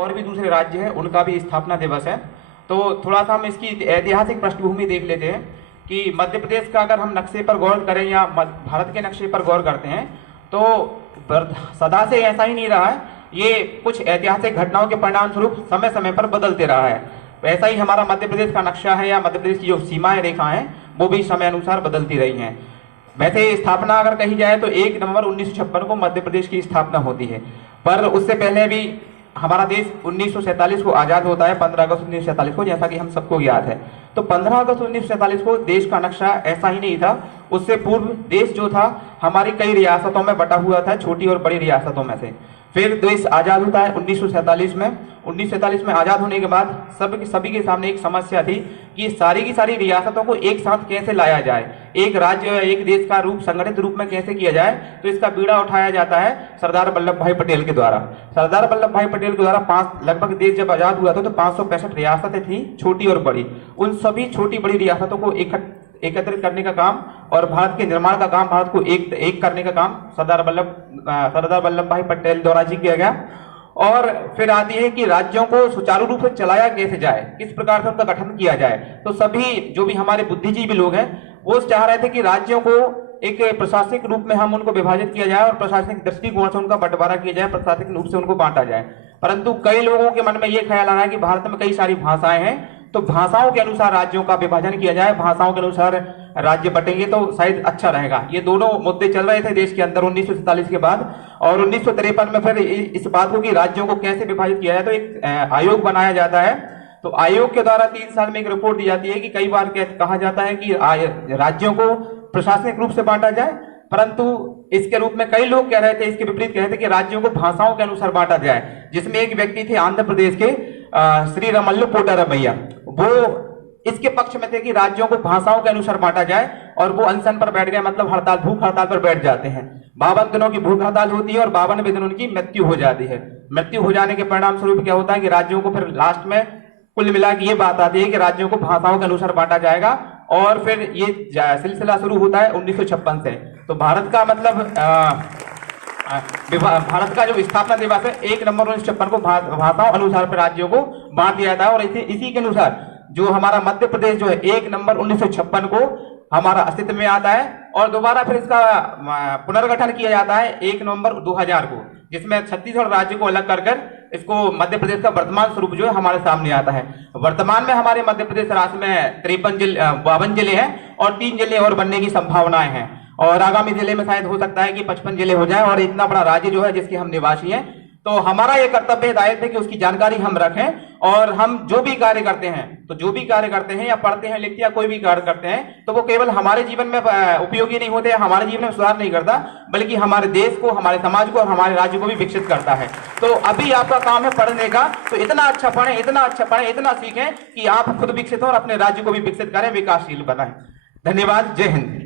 और भी दूसरे राज्य हैं उनका भी स्थापना दिवस है। तो थोड़ा सा हम इसकी ऐतिहासिक पृष्ठभूमि देख लेते हैं कि मध्य प्रदेश का अगर हम नक्शे पर गौर करें या भारत के नक्शे पर गौर करते हैं तो सदा से ऐसा ही नहीं रहा है, ये कुछ ऐतिहासिक घटनाओं के परिणाम स्वरूप समय समय पर बदलते रहा है। वैसा ही हमारा मध्य प्रदेश का नक्शा है या मध्य प्रदेश की जो सीमाएं रेखा हैं वो भी समय अनुसार बदलती रही हैं। वैसे स्थापना अगर कही जाए तो 1 नवंबर 1956 को मध्य प्रदेश की स्थापना होती है, पर उससे पहले भी हमारा देश 1947 को आजाद होता है, 15 अगस्त 1947 को, जैसा कि हम सबको याद है। तो 15 अगस्त 1947 को देश का नक्शा ऐसा ही नहीं था, उससे पूर्व देश जो था हमारी कई रियासतों में बटा हुआ था, छोटी और बड़ी रियासतों में से। फिर देश आजाद होता है 1947 में। 1947 में आजाद होने के बाद सभी के सामने एक समस्या थी कि सारी की सारी रियासतों को एक साथ कैसे लाया जाए, एक राज्य एक देश का रूप संगठित रूप में कैसे किया जाए। तो इसका बीड़ा उठाया जाता है सरदार वल्लभ भाई पटेल के द्वारा। सरदार वल्लभ भाई पटेल के द्वारा लगभग देश जब आजाद हुआ था तो 565 रियासतें थी, छोटी और बड़ी। उन सभी छोटी बड़ी रियासतों को एकत्रित करने का काम और भारत के निर्माण का काम, भारत को एक करने का काम सरदार वल्लभ भाई पटेल द्वारा जी किया गया। और फिर आती है कि राज्यों को सुचारू रूप से चलाया कैसे जाए, किस प्रकार से उनका गठन किया जाए। तो सभी जो भी हमारे बुद्धिजीवी लोग हैं वो चाह रहे थे कि राज्यों को एक प्रशासनिक रूप में हम उनको विभाजित किया जाए और प्रशासनिक दृष्टिकोण से उनका बंटवारा किया जाए, प्रशासनिक रूप से उनको बांटा जाए। परंतु कई लोगों के मन में यह ख्याल आ रहा है कि भारत में कई सारी भाषाएं हैं, तो भाषाओं के अनुसार राज्यों का विभाजन किया जाए, भाषाओं के अनुसार राज्य बटेंगे तो शायद अच्छा रहेगा। ये दोनों मुद्दे चल रहे थे देश के अंदर 1947 के बाद। और 1953 में फिर इस बात को कि राज्यों को कैसे विभाजित किया जाए तो एक आयोग बनाया जाता है। तो आयोग के द्वारा 3 साल में एक रिपोर्ट दी जाती है कि कई बार कहा जाता है कि राज्यों को प्रशासनिक रूप से बांटा जाए, परंतु इसके रूप में कई लोग कह रहे थे, इसके विपरीत कह रहे थे कि राज्यों को भाषाओं के अनुसार बांटा जाए। जिसमें एक व्यक्ति थे आंध्र प्रदेश के श्री रमल्लू पोटारमैया, वो इसके पक्ष में थे कि राज्यों को भाषाओं के अनुसार बांटा जाए, और वो अनशन पर बैठ गए, मतलब भूख हड़ताल पर बैठ जाते हैं। 52 दिनों की भूख हड़ताल होती है और 52वें दिन उनकी मृत्यु हो जाती है। मृत्यु हो जाने के परिणाम स्वरूप क्या होता है कि राज्यों को फिर लास्ट में कुल मिला के ये बात आती है कि राज्यों को भाषाओं के अनुसार बांटा जाएगा। और फिर ये सिलसिला शुरू होता है 1956 से। तो भारत का मतलब भारत का जो स्थापना दिवस है 1 नवंबर 1956 को भाषाओं अनुसार फिर राज्यों को बांट दिया था। और इसी के अनुसार जो हमारा मध्य प्रदेश जो है 1 नवंबर 1956 को हमारा अस्तित्व में आता है, और दोबारा फिर इसका पुनर्गठन किया जाता है 1 नवंबर 2000 को, जिसमें छत्तीसगढ़ राज्य को अलग कर इसको मध्य प्रदेश का वर्तमान स्वरूप जो है हमारे सामने आता है। वर्तमान में हमारे मध्य प्रदेश राज्य में 52 जिले हैं और 3 जिले और बनने की संभावनाएं हैं, और आगामी जिले में शायद हो सकता है कि 55 जिले हो जाए, और इतना बड़ा राज्य जो है जिसके हम निवासी हैं। तो हमारा ये कर्तव्य दायित्व है कि उसकी जानकारी हम रखें, और हम जो भी कार्य करते हैं या पढ़ते हैं लिखते हैं या कोई भी कार्य करते हैं तो वो केवल हमारे जीवन में उपयोगी नहीं होते, हमारे जीवन में सुधार नहीं करता, बल्कि हमारे देश को, हमारे समाज को और हमारे राज्य को भी विकसित करता है। तो अभी आपका काम है पढ़ने का, तो इतना अच्छा पढ़ें, इतना सीखें कि आप खुद विकसित हो और अपने राज्य को भी विकसित करें, विकासशील बनाएं। धन्यवाद। जय हिंद।